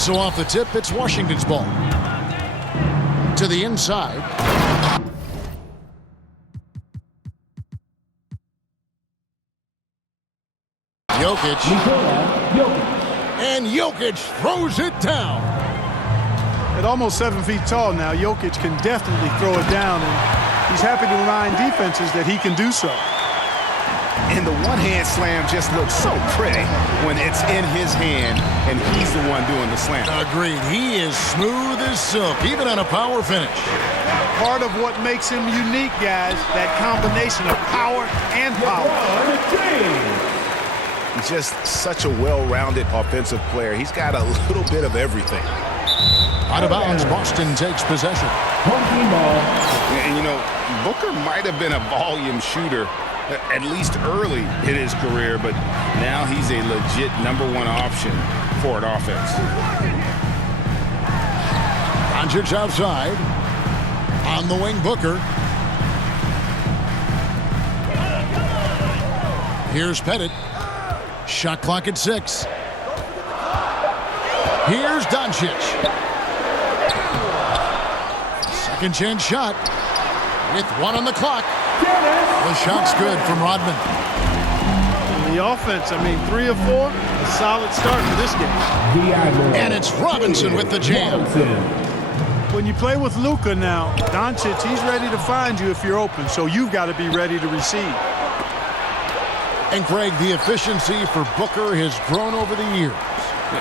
So off the tip, it's Washington's ball. To the inside. Jokic. And Jokic throws it down. At almost 7 feet tall now, Jokic can definitely throw it down, and he's happy to remind defenses that he can do so. And the one-hand slam just looks so pretty when it's in his hand and he's the one doing the slam. Agreed. He is smooth as silk, even on a power finish. Part of what makes him unique, guys, that combination of power and power. He's just such a well-rounded offensive player. He's got a little bit of everything. Out of bounds, Boston takes possession. And, you know, Booker might have been a volume shooter at least early in his career, but now he's a legit #1 option for an offense. Doncic outside. On the wing, Booker. Here's Pettit. Shot clock at 6. Here's Doncic. Second chance shot. With 1 on the clock. The shot's good from Rodman. And the offense, I mean, 3 of 4, a solid start for this game. And it's Robinson with the jam. When you play with Luka now, Doncic, he's ready to find you if you're open, so you've got to be ready to receive. And Greg, the efficiency for Booker has grown over the years.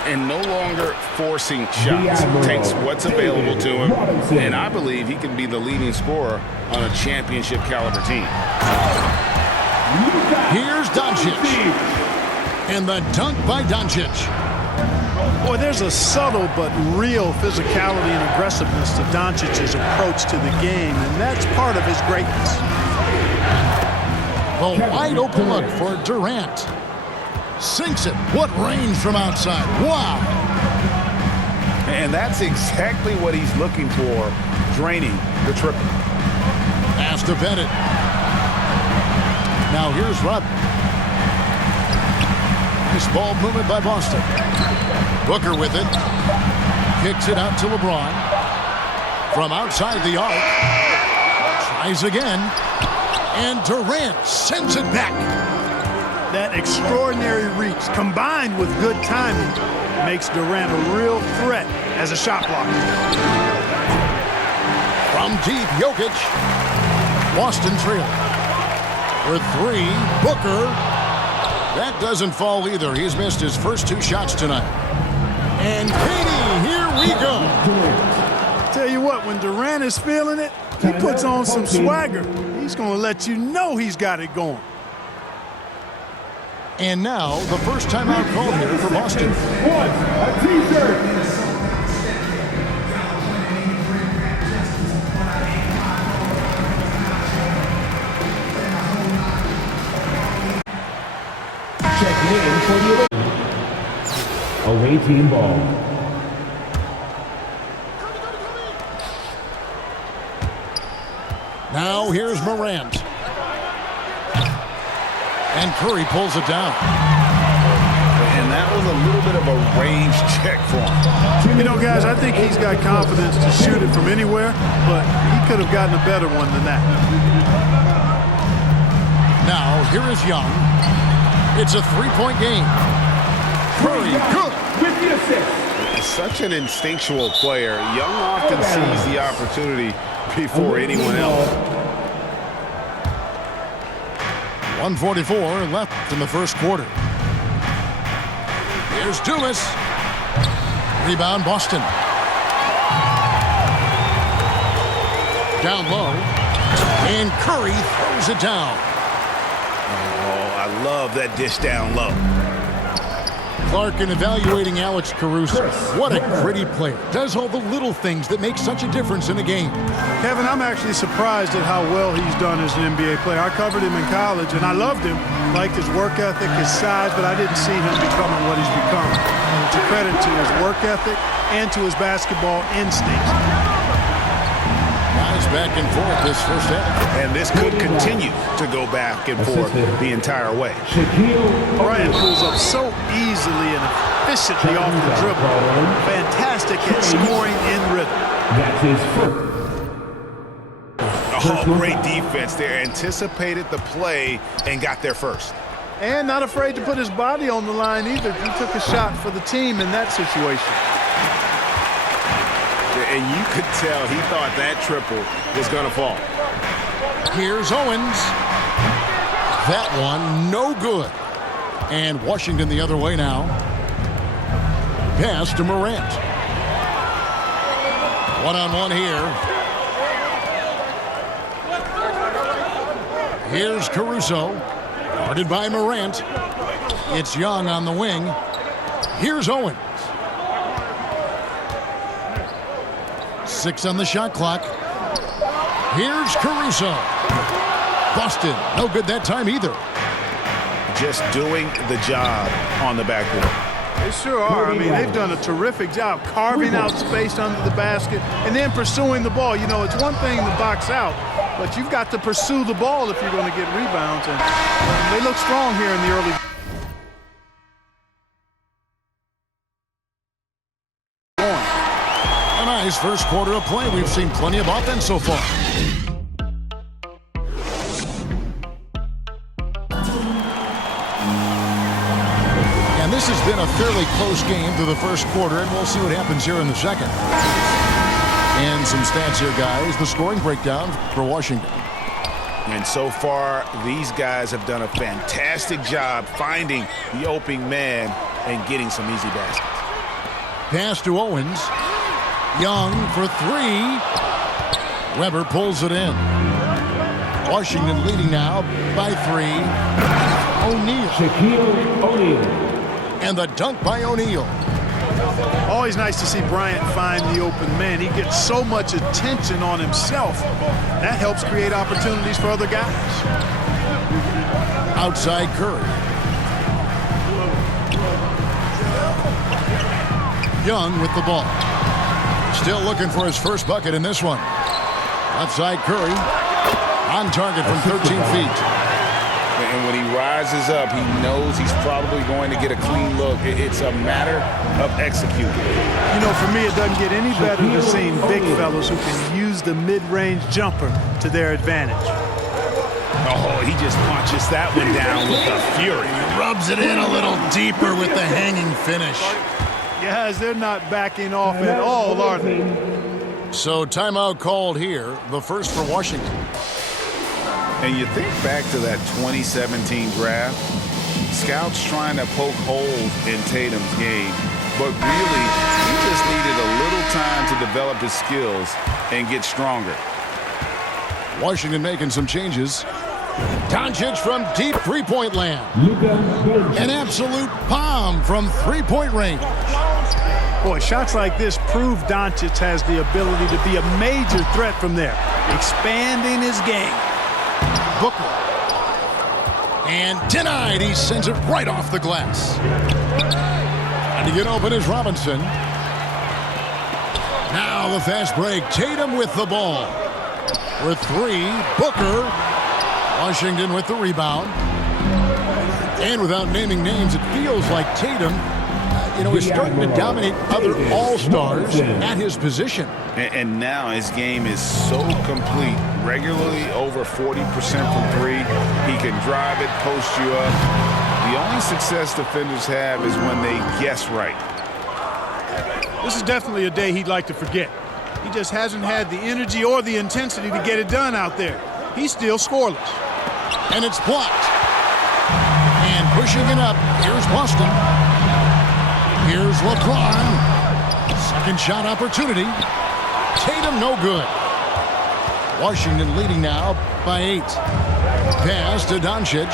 And no longer forcing shots. Takes what's available to him, and I believe he can be the leading scorer on a championship caliber team. Here's Doncic. And the dunk by Doncic. Boy, there's a subtle but real physicality and aggressiveness to Doncic's approach to the game, and that's part of his greatness. The wide open look for Durant. Sinks it. What range from outside. Wow. And that's exactly what he's looking for, draining the triple. Pass to Pettit. Now here's Rodman. Nice ball movement by Boston. Booker with it. Kicks it out to LeBron. From outside the arc. Tries again. And Durant sends it back. That extraordinary reach, combined with good timing, makes Durant a real threat as a shot blocker. From deep, Jokic. Boston trail. For 3, Booker. That doesn't fall either. He's missed his first 2 shots tonight. And Katie, here we go. Tell you what, when Durant is feeling it, he puts on some swagger. He's going to let you know he's got it going. And now, the first timeout called here for Boston. A t-shirt. Checking in for the away team ball. Now here's Morant. And Curry pulls it down. And that was a little bit of a range check for him. You know, guys, I think he's got confidence to shoot it from anywhere, but he could have gotten a better one than that. Now, here is Young. It's a 3-point game. Curry, good. With the assist. Such an instinctual player. Young often sees the opportunity before anyone else. 1:44 left in the first quarter. Here's Dumas. Rebound, Boston. Down low. And Curry throws it down. Oh, I love that dish down low. Clark in evaluating Alex Caruso. What a gritty player. Does all the little things that make such a difference in a game. Kevin, I'm actually surprised at how well he's done as an NBA player. I covered him in college, and I loved him. Liked his work ethic, his size, but I didn't see him becoming what he's become. And it's a credit to his work ethic and to his basketball instincts. Guys back and forth this first half. And this could continue to go back and forth the entire way. Bryant pulls up so easily and efficiently off the dribble. Fantastic at scoring in rhythm. That's his first. Oh, great defense there. Anticipated the play and got there first. And not afraid to put his body on the line either. He took a shot for the team in that situation. And you could tell he thought that triple was going to fall. Here's Owens. That one, no good. And Washington the other way now. Pass to Morant. One-on-one here. Here's Caruso. Guarded by Morant. It's Young on the wing. Here's Owens. 6 on the shot clock. Here's Caruso. Busted. No good that time either. Just doing the job on the backboard. They sure are. I mean, they've done a terrific job carving out space under the basket and then pursuing the ball. You know, it's one thing to box out, but you've got to pursue the ball if you're going to get rebounds. And they look strong here in the early. A nice first quarter of play. We've seen plenty of offense so far. And this has been a fairly close game through the first quarter, and we'll see what happens here in the second. And some stats here, guys. The scoring breakdown for Washington. And so far, these guys have done a fantastic job finding the opening man and getting some easy baskets. Pass to Owens. Young for 3. Weber pulls it in. Washington leading now by 3. O'Neal. Shaquille O'Neal. And the dunk by O'Neal. Always nice to see Bryant find the open man. He gets so much attention on himself. That helps create opportunities for other guys. Outside Curry. Young with the ball. Still looking for his first bucket in this one. Outside Curry. On target from 13 feet. And when he rises up, he knows he's probably going to get a clean look. It's a matter of executing. You know, for me, it doesn't get any better than seeing big fellas who can use the mid-range jumper to their advantage. Oh, he just punches that one down with a fury. Rubs it in a little deeper with the hanging finish. Guys, they're not backing off at all, are they? So timeout called here, the first for Washington. And you think back to that 2017 draft, scouts trying to poke holes in Tatum's game, but really, he just needed a little time to develop his skills and get stronger. Washington making some changes. Doncic from deep three-point land. An absolute bomb from three-point range. Boy, shots like this prove Doncic has the ability to be a major threat from there, expanding his game. Booker. And denied. He sends it right off the glass. And to get open is Robinson. Now the fast break. Tatum with the ball. For 3, Booker. Washington with the rebound. And without naming names, it feels like Tatum, is starting to dominate other all-stars at his position. And now his game is so complete. Regularly over 40% from 3. He can drive it, post you up. The only success defenders have is when they guess right. This is definitely a day he'd like to forget. He just hasn't had the energy or the intensity to get it done out there. He's still scoreless. And it's blocked. And pushing it up, here's Boston. Here's LeBron. Second shot opportunity. Tatum no good. Washington leading now by 8. Pass to Doncic.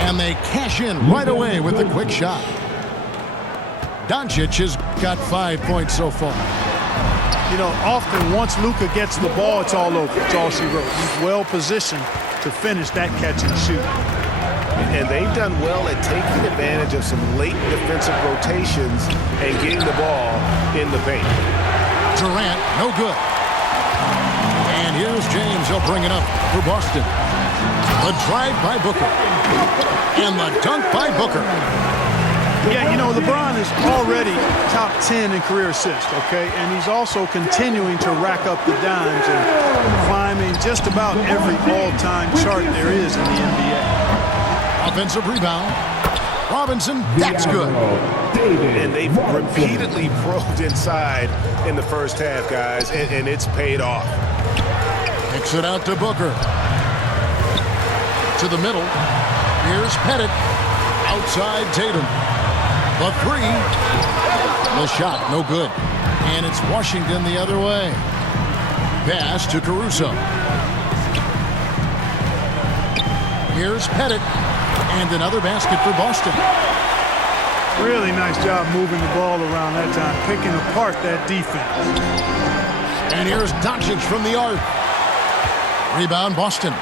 And they cash in right away with the quick shot. Doncic has got 5 points so far. You know, often once Luka gets the ball, it's all over. It's all she wrote. He's well positioned to finish that catch and shoot. And they've done well at taking advantage of some late defensive rotations and getting the ball in the paint. Durant, no good. And here's James. He'll bring it up for Boston. The drive by Booker. And the dunk by Booker. Yeah, you know, LeBron is already top 10 in career assists, okay? And he's also continuing to rack up the dimes and climbing just about every all-time chart there is in the NBA. Offensive rebound. Robinson, that's good. And they've repeatedly probed inside in the first half, guys, and it's paid off. Kicks it out to Booker. To the middle. Here's Pettit. Outside Tatum. The three. The shot, no good. And it's Washington the other way. Pass to Caruso. Here's Pettit. And another basket for Boston. Really nice job moving the ball around that time, picking apart that defense. And here's Doncic from the arc. Rebound Boston.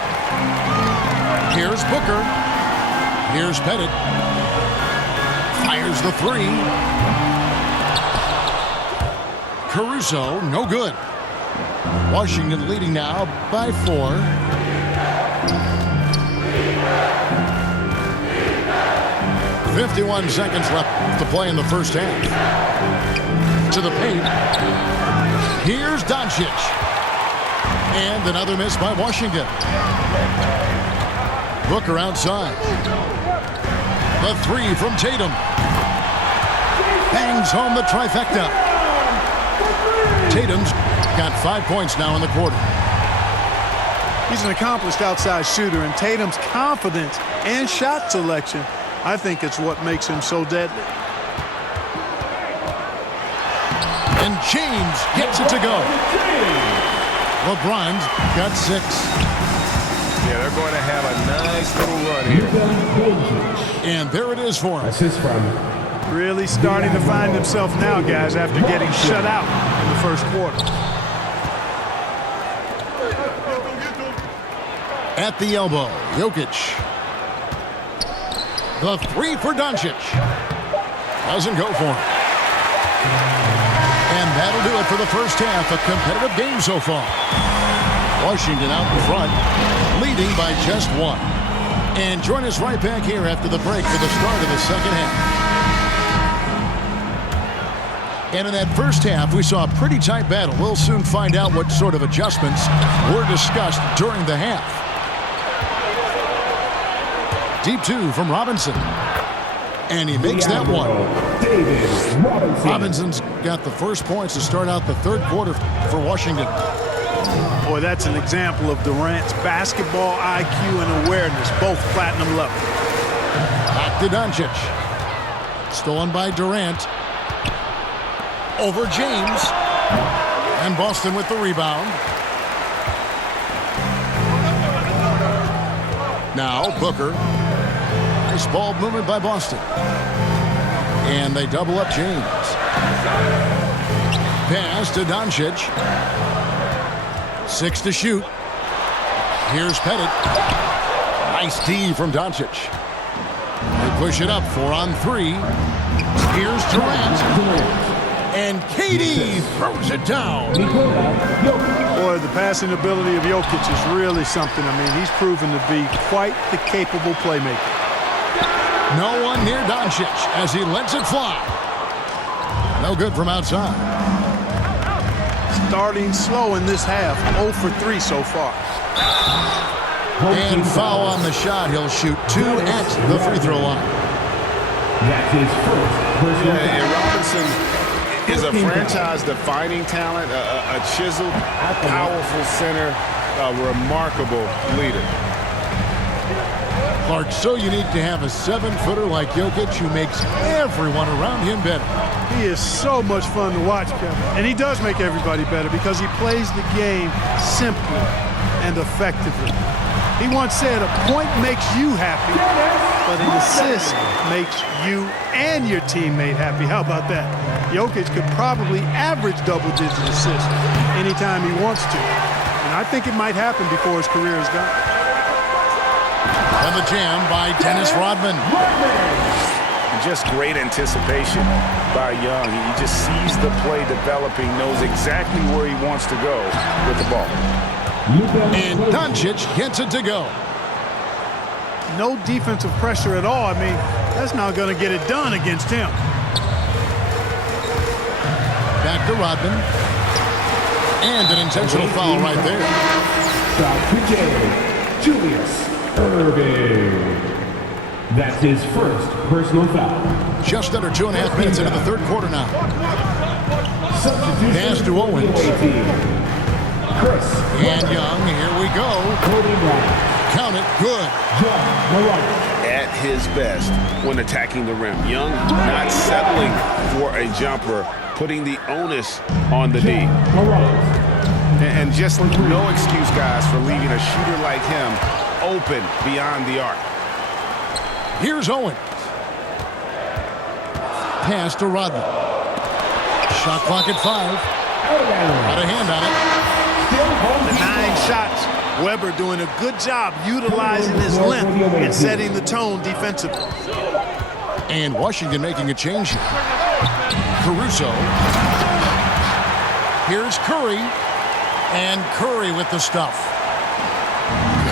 Here's Booker. Here's Pettit. Fires the three. Caruso, no good. Washington leading now by 4. .51 seconds left to play in the first half. To the paint. Here's Doncic. And another miss by Washington. Booker outside. The three from Tatum. Bangs home the trifecta. Tatum's got 5 points now in the quarter. He's an accomplished outside shooter, and Tatum's confidence and shot selection, I think it's what makes him so deadly. And James gets it to go. LeBron's got 6. Yeah, they're going to have a nice little run here. And there it is for him. Assist from Really starting to find himself now, guys, after getting shut out in the first quarter. At the elbow, Jokic. The three for Doncic. Doesn't go for him. And that'll do it for the first half. A competitive game so far. Washington out in front, leading by just 1. And join us right back here after the break for the start of the second half. And in that first half, we saw a pretty tight battle. We'll soon find out what sort of adjustments were discussed during the half. Deep 2 from Robinson. And he makes that one. Robinson's got the first points to start out the third quarter for Washington. Boy, that's an example of Durant's basketball IQ and awareness, both platinum level. Back to Doncic. Stolen by Durant. Over James. And Boston with the rebound. Now Booker. Nice ball movement by Boston. And they double up James. Pass to Doncic. 6 to shoot. Here's Pettit. Nice D from Doncic. They push it up 4 on 3. Here's Durant. And KD throws it down. Boy, the passing ability of Jokic is really something. I mean, he's proven to be quite the capable playmaker. No one near Doncic as he lets it fly. No good from outside. Starting slow in this half, 0 for 3 so far. And foul on the shot. He'll shoot 2 at the free throw line. That's his first personal Yeah, Robinson is a franchise-defining talent, a chiseled, powerful center, a remarkable leader. Clark, so unique to have a 7-footer like Jokic who makes everyone around him better. He is so much fun to watch, Kevin. And he does make everybody better because he plays the game simply and effectively. He once said, a point makes you happy, but an assist makes you and your teammate happy. How about that? Jokic could probably average double-digit assists anytime he wants to. And I think it might happen before his career is done. And the jam by Dennis Rodman. Just great anticipation by Young. He just sees the play developing, knows exactly where he wants to go with the ball. And Doncic gets it to go. No defensive pressure at all. I mean, that's not going to get it done against him. Back to Rodman. And an intentional foul right there. Julius Irving. That's his first personal foul. Just under 2.5 minutes into the third quarter now. Substitution. Pass to Owens. Chris. And Young, here we go. Count it, good. At his best when attacking the rim. Young not settling for a jumper, putting the onus on the D. And just no excuse, guys, for leaving a shooter like him open beyond the arc. Here's Owens. Pass to Rodman. Shot clock at 5. Got a hand on it. The 9 shots. Weber doing a good job utilizing his length and setting the tone defensively. And Washington making a change here. Caruso. Here's Curry. And Curry with the stuff.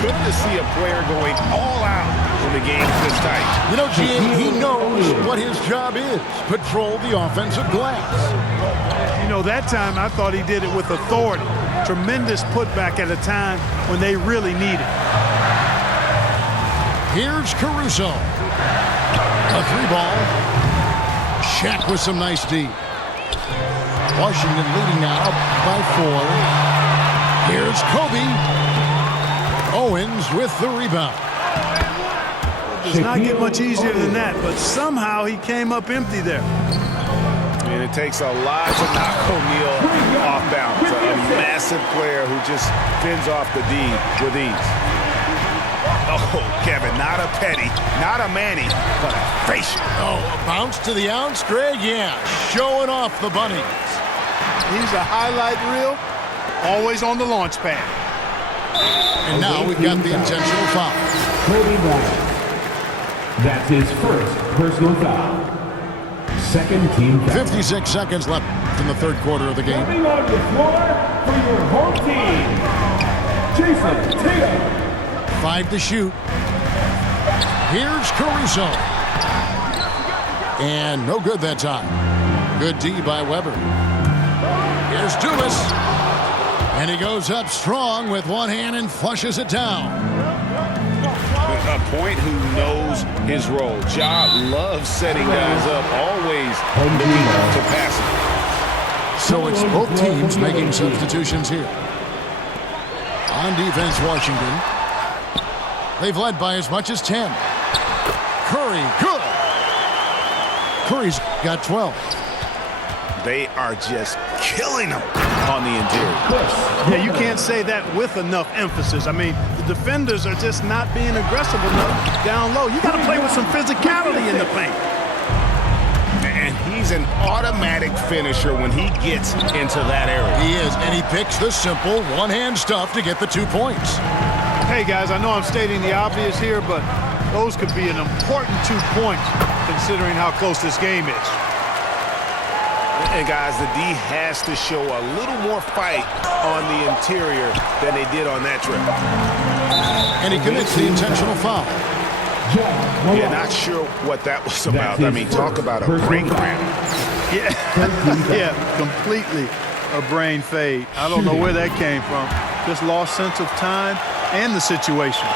Good to see a player going all out when the game is this tight. You know, Gene, he knows what his job is. Patrol the offensive glass. You know, that time I thought he did it with authority. Tremendous putback at a time when they really need it. Here's Caruso. A 3-ball. Shaq with some nice D. Washington leading now by 4. Here's Kobe. Owens with the rebound. It does not get much easier than that, but somehow he came up empty there. And it takes a lot to knock O'Neal off balance. A massive player who just fends off the D with ease. Oh, Kevin, not a Petty, not a Manny, but a facial. Oh, a bounce to the ounce, Greg? Yeah, showing off the bunnies. He's a highlight reel, always on the launch pad. And now we've got the intentional foul. That's his first personal foul. Second team foul. 56 seconds left in the third quarter of the game. Coming on the floor for your home team, Jason Tatum. 5 to shoot. Here's Caruso. And no good that time. Good D by Weber. Here's Dumas. And he goes up strong with one hand and flushes it down. A point who knows his role. Ja loves setting guys up, always looking to pass it. So it's both teams making substitutions here. On defense, Washington. They've led by as much as 10. Curry, good. Curry's got 12. They are just killing them on the interior. Yeah, you can't say that with enough emphasis. I mean, the defenders are just not being aggressive enough down low. You got to play with some physicality in the paint. And he's an automatic finisher when he gets into that area. He is, and he picks the simple one-hand stuff to get the 2 points. Hey, guys, I know I'm stating the obvious here, but those could be an important 2 points considering how close this game is. And, guys, the D has to show a little more fight on the interior than they did on that trip. And he commits the intentional foul. Yeah, not sure what that was about. I mean, talk about a brain cramp. Yeah, yeah, completely a brain fade. I don't know where that came from. Just lost sense of time and the situation.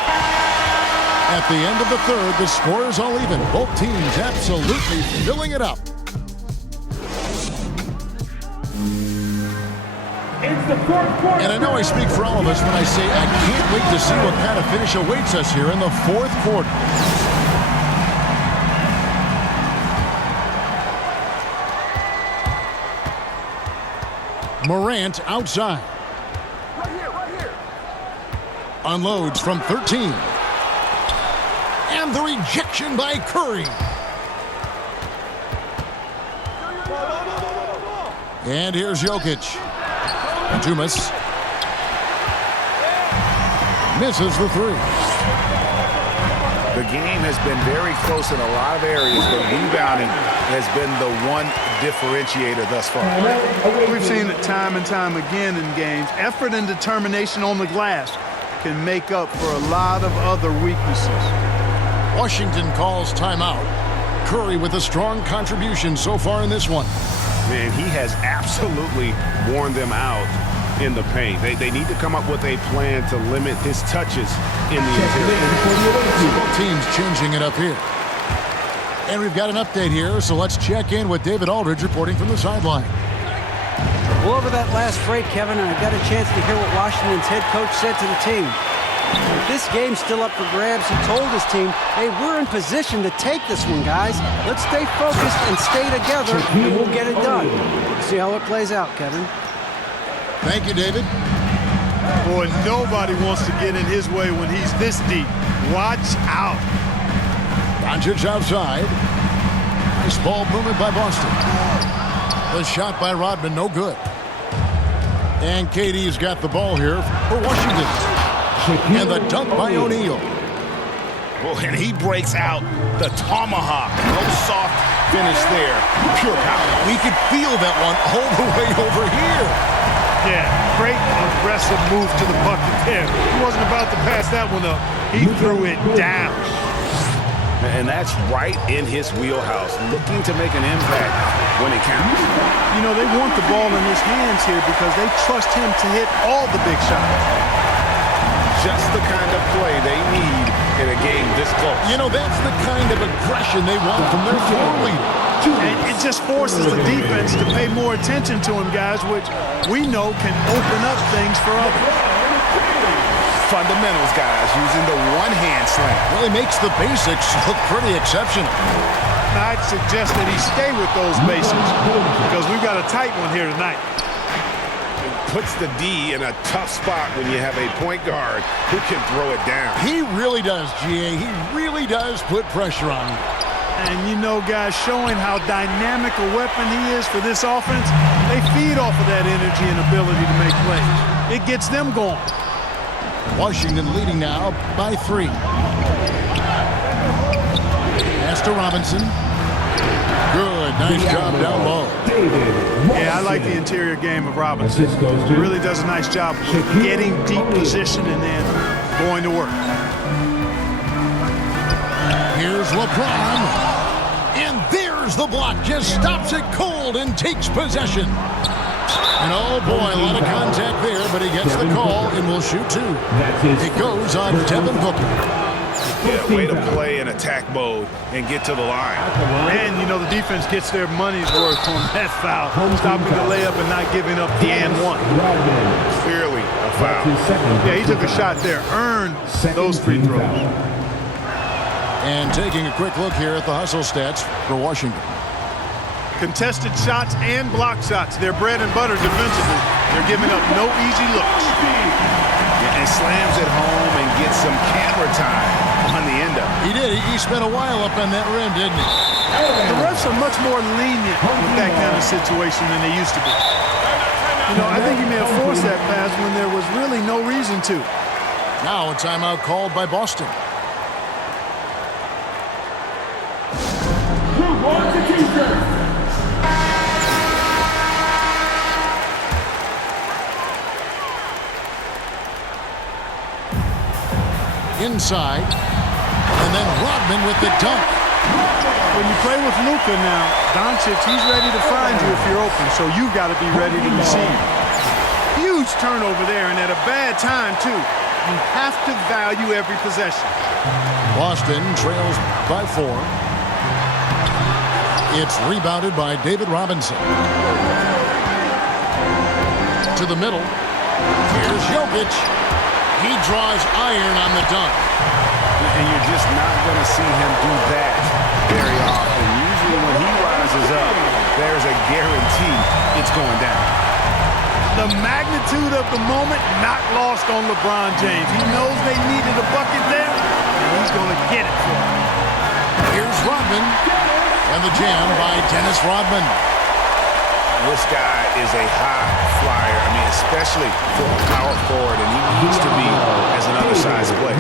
At the end of the third, the score is all even. Both teams absolutely filling it up. It's the fourth quarter. And I know I speak for all of us when I say I can't wait to see what kind of finish awaits us here in the fourth quarter. Morant outside. Right here. Unloads from 13. And the rejection by Curry. And here's Jokic. Dumas misses the 3. The game has been very close in a lot of areas, but rebounding has been the one differentiator thus far. We've seen it time and time again in games. Effort and determination on the glass can make up for a lot of other weaknesses. Washington calls timeout. Curry with a strong contribution so far in this one. Man, he has absolutely worn them out in the paint. They need to come up with a plan to limit his touches in the interior. Both teams changing it up here. And we've got an update here, so let's check in with David Aldridge reporting from the sideline. Well, over that last break, Kevin, I got a chance to hear what Washington's head coach said to the team. This game's still up for grabs. He told his team, hey, we're in position to take this one, guys. Let's stay focused and stay together, and we'll get it done. See how it plays out, Kevin. Thank you, David. Boy, nobody wants to get in his way when he's this deep. Watch out. Doncic outside. Nice ball movement by Boston. The shot by Rodman, no good. And KD's got the ball here for Washington. And the dunk by O'Neal. Well, and he breaks out the tomahawk. No soft finish there. Pure power. We could feel that one all the way over here. Yeah, great aggressive move to the bucket there. He wasn't about to pass that one up. He threw it down. And that's right in his wheelhouse, looking to make an impact when it counts. You know, they want the ball in his hands here because they trust him to hit all the big shots. Just the kind of play they need in a game this close. You know, that's the kind of aggression they want from their floor leader. And it just forces the defense to pay more attention to him, guys, which we know can open up things for others. Fundamentals, guys, using the one-hand slam. Really makes the basics look pretty exceptional. I'd suggest that he stay with those basics because we've got a tight one here tonight. Puts the D in a tough spot when you have a point guard who can throw it down. He really does, GA. He really does put pressure on him. And you know, guys, showing how dynamic a weapon he is for this offense, they feed off of that energy and ability to make plays. It gets them going. Washington leading now by 3. Pass to Robinson. Good, nice job down low. Yeah, I like the interior game of Robinson. He really does a nice job of getting deep position and then going to work. Here's LeBron. And there's the block. Just stops it cold and takes possession. And oh boy, a lot of contact there, but he gets the call and will shoot 2. It goes on Devin Booker. Yeah, way to play in attack mode and get to the line. And, you know, the defense gets their money's worth on that foul. Stopping the layup and not giving up the and one. Clearly a foul. Yeah, he took a shot there. Earned those free throws. And taking a quick look here at the hustle stats for Washington. Contested shots and block shots. They're bread and butter defensively. They're giving up no easy looks. And slams it home and gets some camera time on the end of it. He did. He spent a while up on that rim, didn't he? The refs are much more lenient with that kind of situation than they used to be. You know, I think he may have forced that pass when there was really no reason to. Now a timeout called by Boston. Inside, and then Rodman with the dunk. When you play with Luka now, Doncic, he's ready to find you if you're open, so you got to be ready to receive. Huge turnover there, and at a bad time, too. You have to value every possession. Boston trails by 4. It's rebounded by David Robinson. To the middle. Here's Jokic. He draws iron on the dunk. And you're just not going to see him do that very often. Usually when he rises up, there's a guarantee it's going down. The magnitude of the moment not lost on LeBron James. He knows they needed a bucket there, and he's going to get it for them. Here's Rodman. And the jam by Dennis Rodman. This guy is a high flyer. I mean, especially for a power forward, and he needs to be as an undersized player.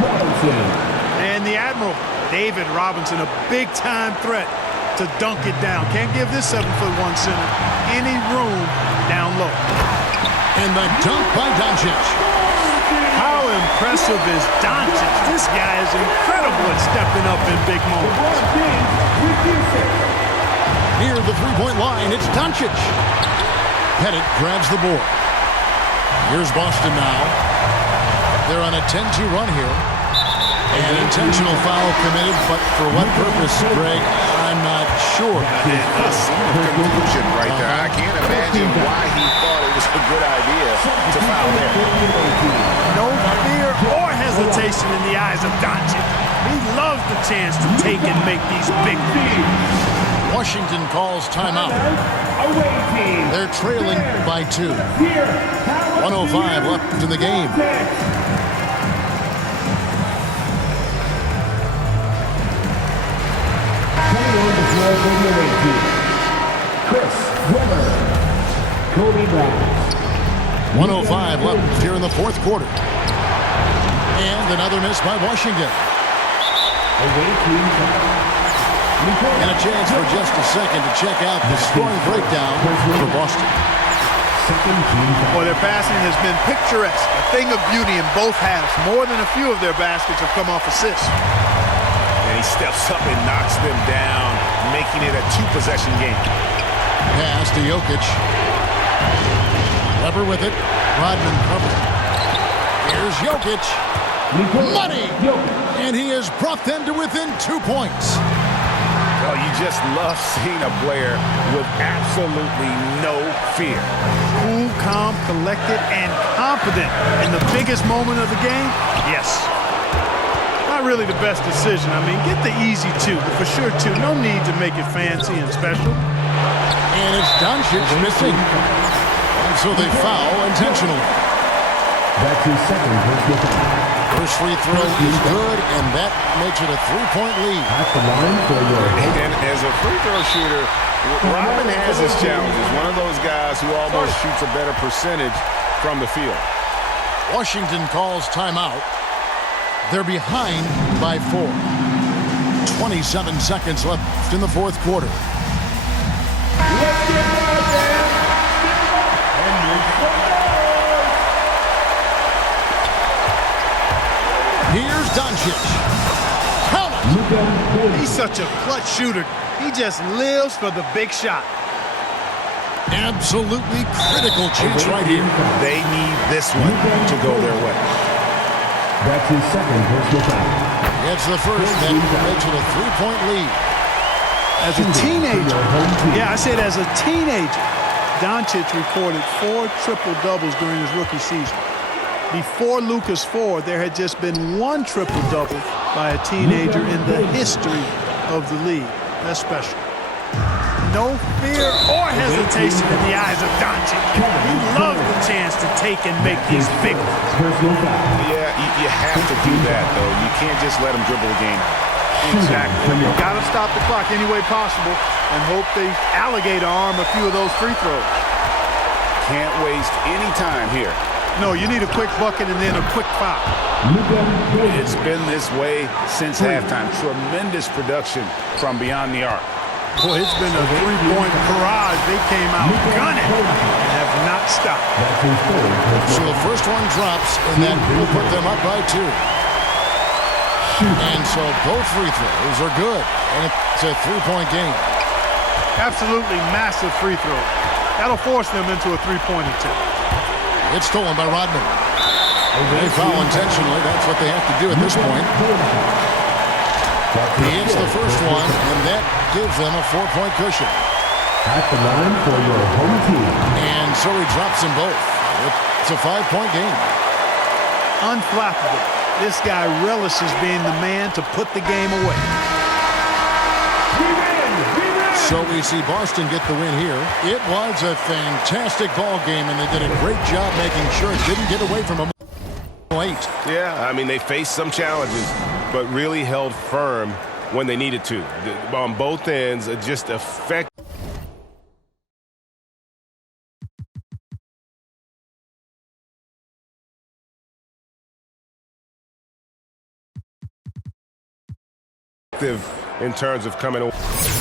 And the Admiral, David Robinson, a big-time threat to dunk it down. Can't give this 7'1" center any room down low. And the dunk by Doncic. How impressive is Doncic? This guy is incredible at stepping up in big moments. Near the three-point line, it's Doncic. Pettit grabs the board. Here's Boston now. They're on a 10-2 run here. An intentional foul committed, but for what purpose, Greg, I'm not sure. A simple conclusion right there. I can't imagine why he thought it was a good idea to foul there. No fear or hesitation in the eyes of Doncic. He loves the chance to take and make these big threes. Washington calls timeout. They're trailing by 2. 1:05 left in the game. Chris Webber, Kobe Bryant. 1:05 left here in the fourth quarter. And another miss by Washington. And a chance for just a second to check out the scoring breakdown for Boston. Well, their passing has been picturesque, a thing of beauty in both halves. More than a few of their baskets have come off assists. And he steps up and knocks them down, making it a two-possession game. Pass to Jokic. Weber with it. Rodman covered. Here's Jokic. Money! And he has brought them to within 2 points. Well, you just love seeing a player with absolutely no fear. Cool, calm, collected, and confident in the biggest moment of the game? Yes. Not really the best decision. I mean, get the easy 2, but for sure 2. No need to make it fancy and special. And it's Doncic missing. And so they foul intentionally. That's his second personal foul. First free throw is good, and that makes it a 3-point lead. At the line for your And as a free throw shooter, Robin has his challenges. One of those guys who almost shoots a better percentage from the field. Washington calls timeout. They're behind by 4. 27 seconds left in the fourth quarter. Here's Doncic. Count it. He's such a clutch shooter. He just lives for the big shot. Absolutely critical chance right here. They need this one to go their way. That's his second personal foul. It's the first that makes it a 3-point lead. As a teenager, I said as a teenager, Doncic recorded 4 triple-doubles during his rookie season. Before Lucas 4, there had just been 1 triple-double by a teenager in the history of the league. That's special. No fear or hesitation in the eyes of Doncic. He loves the chance to take and make these big ones. Yeah, you have to do that, though. You can't just let him dribble the game. Exactly. You've got to stop the clock any way possible and hope they alligator arm a few of those free throws. Can't waste any time here. No, you need a quick bucket and then a quick foul. It's been this way since halftime. Tremendous production from beyond the arc. Boy, it's been a three-point barrage. They came out gunning and have not stopped. So the first one drops, and that will put them up by 2. And so both free throws are good, and it's a 3-point game. Absolutely massive free throw. That'll force them into a three-point attempt. It's stolen by Rodman. They foul intentionally. That's what they have to do at this point. He hits the first one, and that gives them a 4-point cushion. At the line for your home team. And so he drops them both. It's a 5-point game. Unflappable. This guy relishes being the man to put the game away. So we see Boston get the win here. It was a fantastic ball game, and they did a great job making sure it didn't get away from them. 8. Yeah, I mean, they faced some challenges, but really held firm when they needed to. On both ends, just effective. effective in terms of coming away.